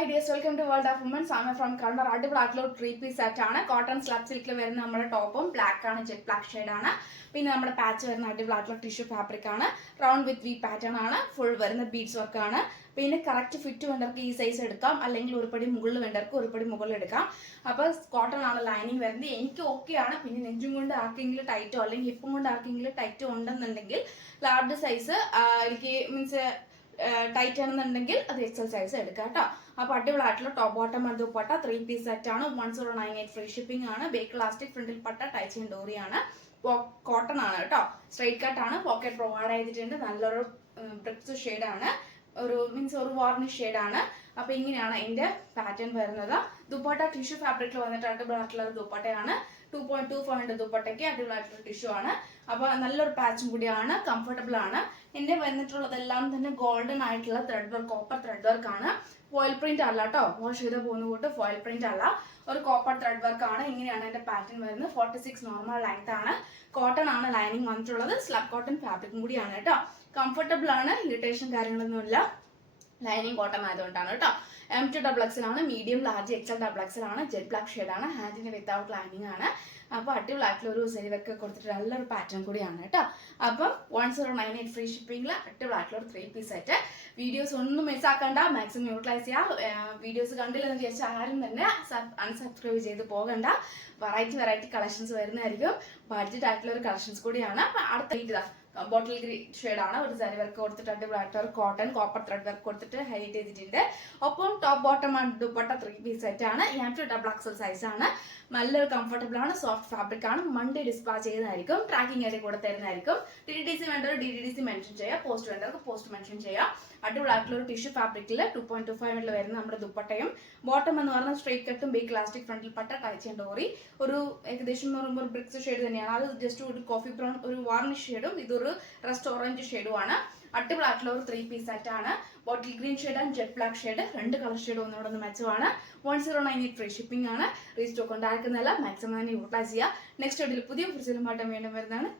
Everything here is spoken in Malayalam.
Hi dears, welcome to World of Women. I'm from Karma. അടിപൊളി ത്രീ പീസ് സെറ്റ് ആണ്. കോട്ടൺ സ്ലാബ് സിൽക്കിൽ വരുന്ന നമ്മുടെ ടോപ്പും ബ്ലാക്ക് ആണ്, ജെറ്റ് ബ്ലാക്ക് ഷെയ്ഡ് ആണ്. പിന്നെ നമ്മുടെ പാച്ച് വരുന്ന അടിപൊളി ടിഷ്യൂ ഫാബ്രിക് ആണ്. റൗണ്ട് വിത്ത് വി പാറ്റേൺ ആണ്. ഫുൾ വരുന്ന ബീഡ്സ് വർക്ക് ആണ്. പിന്നെ കറക്റ്റ് ഫിറ്റ് വേണ്ടവർക്ക് ഈ സൈസ് എടുക്കാം, അല്ലെങ്കിൽ ഒരു പടി മുകളിൽ വേണ്ടവർക്ക് ഒരു പടി മുകളിൽ എടുക്കാം. അപ്പോൾ കോട്ടൺ ആണ് ലൈനിങ് വരുന്നത്. എനിക്ക് ഓക്കെ ആണ്. പിന്നെ നെഞ്ചും കൊണ്ട് ആർക്കെങ്കിലും ടൈറ്റോ അല്ലെങ്കിൽ ഹിപ്പും കൊണ്ട് ആർക്കെങ്കിലും ടൈറ്റോ ഉണ്ടെന്നുണ്ടെങ്കിൽ ലാർജ് സൈസ് എനിക്ക് മീൻസ് ടൈറ്റ് ആണെന്നുണ്ടെങ്കിൽ അത് എക്സൽ സൈസ് എടുക്കാം കേട്ടോ. അപ്പോൾ അടിപൊളിയായിട്ടുള്ള top bottom dupatta three piece set ആണ്. 1098 ഫ്രീ ഷിപ്പിംഗ് ആണ്. ബേക്ക് ഇലാസ്റ്റിക് ഫ്രണ്ടിൽ പട്ട ടൈച്ച് ആൻഡ് ഡോറി ആണ്. കോട്ടൺ ആണ് കേട്ടോ. സ്ട്രൈറ്റ് കട്ട് ആണ്. പോക്കറ്റ് പ്രൊവൈഡ് ചെയ്തിട്ടുണ്ട്. നല്ലൊരു ബ്രിക്സ് ഷെയ്ഡ് ആണ്. ഒരു മീൻസ് ഒരു വാർണിഷ് ഷെയ്ഡ് ആണ്. അപ്പോൾ ഇങ്ങനെയാണ് അതിന്റെ പാറ്റേൺ വരുന്നത്. ദുപ്പട്ട ടിഷ്യൂ ഫാബ്രിക്കിൽ വന്നിട്ട് അടിപൊളിയായിട്ടുള്ള ഒരു ദുപ്പട്ടയാണ്. 2.25 ദുപ്പട്ടയ്ക്ക് അടിപൊളിയായിട്ടുള്ള ടിഷ്യൂ ആണ്. അപ്പോൾ നല്ലൊരു പാച്ചും കൂടിയാണ്, കംഫർട്ടബിൾ ആണ്. എന്റെ വന്നിട്ടുള്ളതെല്ലാം തന്നെ ഗോൾഡൻ ആയിട്ടുള്ള thread work, copper thread work ആണ്. ഫോയിൽ പ്രിന്റ് അല്ല കേട്ടോ. വാഷ് ചെയ്ത് പോകുന്ന കൂട്ട് ഫോയിൽ പ്രിന്റ് അല്ല, ഒരു കോപ്പർ ത്രെഡ് വർക്ക് ആണ്. ഇങ്ങനെയാണ് എന്റെ പാറ്റേൺ വരുന്നത്. 46 നോർമൽ ലെങ്ത് ആണ്. കോട്ടൺ ആണ് ലൈനിങ് വന്നിട്ടുള്ളത്. സ്ലബ് കോട്ടൺ ഫാബ്രിക്കും കൂടിയാണ് കേട്ടോ. കംഫർട്ടബിൾ ആണ്, ഇറിറ്റേഷൻ കാര്യങ്ങളൊന്നുമില്ല. ലൈനിങ് കോട്ടൺ ആയതുകൊണ്ടാണ് കേട്ടോ. M2XX ആണ്. മീഡിയം, ലാർജ്, എക്സൽ XX ആണ്. ജെറ്റ് ബ്ലാക്ക് ഷെയ്ഡ് ആണ്. ഹാൻഡിന് വിത്തൗട്ട് ലൈനിങ് ആണ്. അപ്പോൾ അടിപൊളിയായിട്ടുള്ള ഒരു സെരിവൊക്കെ കൊടുത്തിട്ട് നല്ലൊരു പാറ്റേൺ കൂടിയാണ് കേട്ടോ. അപ്പം 1098 ഫ്രീ ഷിപ്പിംഗിൽ അടിപൊളിയായിട്ടുള്ള ഒരു ത്രീ പീസ് സെറ്റ്. വീഡിയോസ് ഒന്നും മിസ് ആക്കണ്ട, മാക്സിമം യൂട്ടിലൈസ് ചെയ്യുക. വീഡിയോസ് കണ്ടില്ലെന്ന് വിചാരിച്ചാൽ ആരും തന്നെ അൺസബ്സ്ക്രൈബ് ചെയ്ത് പോകണ്ട. വെറൈറ്റി കളക്ഷൻസ് വരുന്നതായിരിക്കും. ബഡ്ജറ്റ് ആയിട്ടുള്ള ഒരു കളക്ഷൻസ് കൂടിയാണ്. അപ്പം അടുത്ത ബോട്ടിൽ ഗ്രീൻ ഷെയ്ഡ് ആണ്. ഒരു സാരി വർക്ക് കൊടുത്തിട്ട് അടിപൊളിയായിട്ട് കോട്ടൺ കോപ്പർ ത്രെഡ് വർക്ക് കൊടുത്തിട്ട് ഹൈലൈറ്റ് ചെയ്തിട്ടുണ്ട്. ഒപ്പം top bottom and dupatta three piece set ആണ്. M2XX സൈസ് ആണ്. നല്ലൊരു കംഫർട്ടബിൾ ആണ്. സോഫ്റ്റ് ഫാബ്രിക് ആണ്. മൺഡേ ഡിസ്പാച്ച് ചെയ്യുന്നതായിരിക്കും. ട്രാക്കിംഗ് ആയിട്ട് കൂടെ തരുന്നതായിരിക്കും. DTDC വേണ്ടവർ DTDC മെൻഷൻ ചെയ്യുക. പോസ്റ്റ് വേണ്ടവർക്ക് പോസ്റ്റ് മെൻഷൻ ചെയ്യുക. അടിപൊളിയായിട്ടുള്ള ഒരു ടിഷ്യൂ ഫാബ്രിക്കിൽ 2.25 വരുന്ന നമ്മുടെ ദുപ്പട്ടയും ബോട്ടം എന്ന് പറഞ്ഞാൽ സ്ട്രൈറ്റ് കട്ടും ബേക്ക് ഇലാസ്റ്റിക് ഫ്രണ്ടിൽ പട്ട ടൈച്ച് ആൻഡ് ഡോറി. ഒരു ഏകദേശം പറയുമ്പോൾ ഒരു ബ്രിക്സ് ഷെയ്ഡ് തന്നെയാണ്. അത് ജസ്റ്റ് ഒരു കോഫി ബ്രൗൺ, ഒരു വാർണിഷ് ഷെയ്ഡും ഇതൊരു റസ്റ്റ് ഓറഞ്ച് ഷെയ്ഡും ആണ്. അടിപൊളിയായിട്ടുള്ള ഒരു ത്രീ പീസ് സെറ്റ് ആണ്. Bottle green shade and jet black shade, രണ്ട് കളർ ഷെയ്ഡ് ഒന്നുകൂടെ ഒന്ന് മെച്ചമാണ്. 1098 ഫ്രീ ഷിപ്പിംഗ് ആണ്. റീസ്റ്റോക്ക് ഉണ്ടാക്കുന്നതല്ല, മാക്സിമം തന്നെ യൂട്ടിലൈസ് ചെയ്യുക. നെക്സ്റ്റ് വീഡിയോയിൽ പുതിയ ഫ്രിസിലും പാട്ടം വീണ്ടും വരുന്നതാണ്.